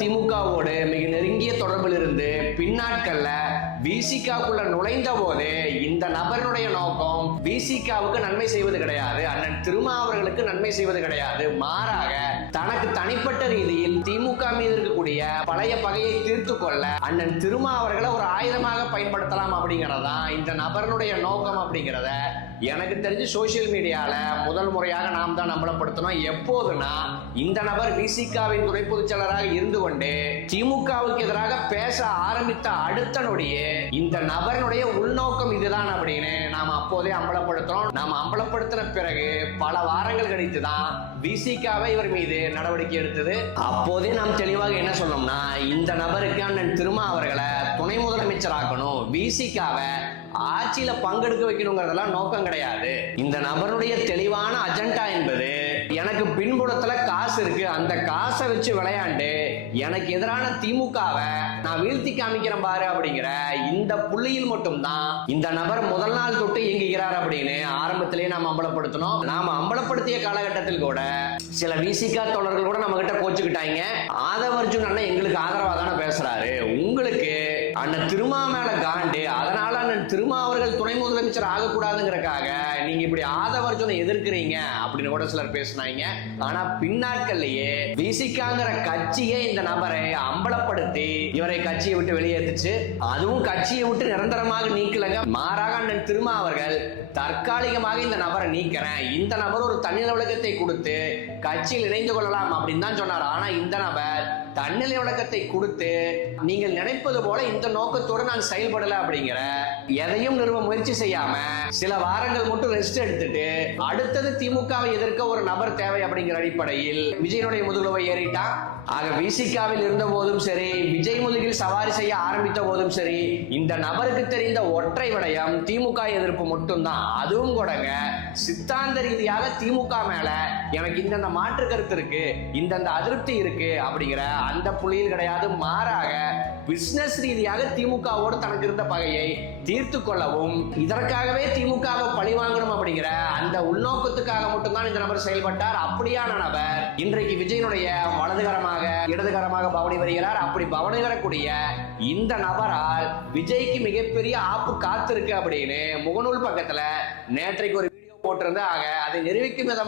திமுகவோடு மிக நெருங்கிய தொடர்பில் இருந்து பின்னாட்கள்ல விசிகாக்குள்ள நுழைந்த போது இந்த நபருடைய நோக்கம் விசிகாவுக்கு நன்மை செய்வது கிடையாது அண்ணன் திருமாவர்களுக்கு நன்மை செய்வது கிடையாது. மாறாக தனக்கு தனிப்பட்ட ரீதியில் திமுக மீது இருக்கக்கூடிய பழைய பகையை தீர்த்து கொள்ள அண்ணன் திருமாவர்களை ஒரு ஆயுதமாக பயன்படுத்தலாம் அப்படிங்கறதான் இந்த நபருடைய நோக்கம் அப்படிங்கிறத எனக்கு தெரிஞ்சு சோசியல் மீடியால முதல் முறையாக நாம் தான் நம்பலப்படுத்தணும் எப்போதுனா இந்த நபர் விசிகாவின் துணை பொதுச்செயலராக இருந்து கொண்டு திமுகவுக்கு எதிராக பேச ஆரம்பித்த அடுத்த நொடியே இந்த நபரினுடைய உள்நோக்கம் இதுதான் அப்படின்னு நாம் அப்போதே அம்பலப்படுத்துறோம் நாம் அம்பலப்படுத்தின பிறகு பல வாரங்கள் தான் விசிகாவை இவர் மீது நடவடிக்கை எடுத்தது. அப்போதே நாம் தெளிவாக என்ன சொன்னோம்னா இந்த நபருக்கு அண்ணன் திருமா அவர்களை துணை முதலமைச்சராக்கணும். விசிகாவை ஆட்சியில பங்கெடுக்க வைக்கணுங்கிறதெல்லாம் நோக்கம் கிடையாது. இந்த நபருடைய தெளிவான அஜெண்டா என்பது எனக்கு பின்புலத்துல காசு இருக்கு. அந்த காசை வச்சு விளையாண்டு எனக்கு எதிரான திமுகவை நான் வீழ்த்தி காமிக்கிறேன் பாரு அப்படிங்கிற இந்த புள்ளியில் மட்டும்தான் இந்த நபர் முதல் நாள் தொட்டு இயங்குகிறார் அப்படின்னு ஆரம்பத்திலேயே நாம் அம்பலப்படுத்தணும் நாம அம்பலப்படுத்திய காலகட்டத்தில் கூட சில விசிகா தொடர்கள் கூட நம்ம கிட்ட கோச்சுக்கிட்டாங்க ஆதவர்ஜுன் அண்ணன் எங்களுக்கு ஆதரவாக தானே பேசுறாரு. உங்களுக்கு அண்ணன் திருமா மேல காண்டு அதனால அண்ணன் திருமா அவர்கள் துணை முதலமைச்சர் ஆகக்கூடாதுங்கிறக்காக நீங்க இப்படி ஆதவர்ஜுனை எதிர்க்கிறீங்க அப்படின்னு கூட சிலர் பேசினாங்க. ஆனா பின்னாட்கள்லயே விசிக்காங்கிற கட்சியே இந்த நபரை அம்பலப்படுத்தி இவரை கட்சியை விட்டு வெளியேற்றுச்சு. அதுவும் கட்சியை விட்டு நிரந்தரமாக நீக்கலங்க. மாறாக அண்ணன் திருமா அவர்கள் தற்காலிகமாக இந்த நபரை நீக்கிறேன். இந்த நபர் ஒரு தண்ணீர் விளக்கத்தை கொடுத்து கட்சியில் இணைந்து கொள்ளலாம் அப்படின்னு தான் சொன்னார். ஆனா இந்த நபர் தன்னிலை விளக்கத்தை கொடுத்து நீங்கள் நினைப்பது போல இந்த நோக்கத்தோடு நான் செயல்படல அப்படிங்கிற எதையும் நிறுவ முயற்சி செய்யாம சில வாரங்கள் மட்டும் ரெஸ்ட் எடுத்துட்டு அடுத்தது திமுகவை எதிர்க்க ஒரு நபர் தேவை அப்படிங்கிற அடிப்படையில் விஜயனுடைய முதுகுலவை ஏறிட்டான். ஆக விசிகாவில் இருந்த போதும் போதும் சரி விஜய் முதுகில் சவாரி செய்ய ஆரம்பித்த போதும் சரி இந்த நபருக்கு தெரிந்த ஒற்றை விடயம் திமுக எதிர்ப்பு மட்டும்தான். அதுவும் கூடங்க சித்தாந்த ரீதியாக திமுக மேல எனக்கு இந்தந்த மாற்று கருத்து இருக்கு இந்தந்த அதிருப்தி இருக்கு அப்படிங்கிற அந்த புள்ளியில் கிடையாது. மாறாக பிசினஸ் ரீதியாக திமுகவோடு தனக்கு இருந்த பகையை தீர்த்து கொள்ளவும் இதற்காகவே திமுகவை பழி வாங்கணும் அப்படிங்கிற அந்த உள்நோக்கத்துக்காக மட்டும்தான் இந்த நபர் செயல்பட்டார். அப்படியான நபர் இன்றைக்கு விஜயனுடைய வலதுகரமாக இடதுகரமாக பவனி வருகிறார். அப்படி பவனி இந்த நபரால் விஜய்க்கு மிகப்பெரிய ஆப்பு காத்திருக்கு அப்படின்னு முகநூல் பக்கத்துல நேற்றைக்கு ஒரு வீடியோ போட்டிருந்தாங்க. அதை நிரூபிக்கும் விதமா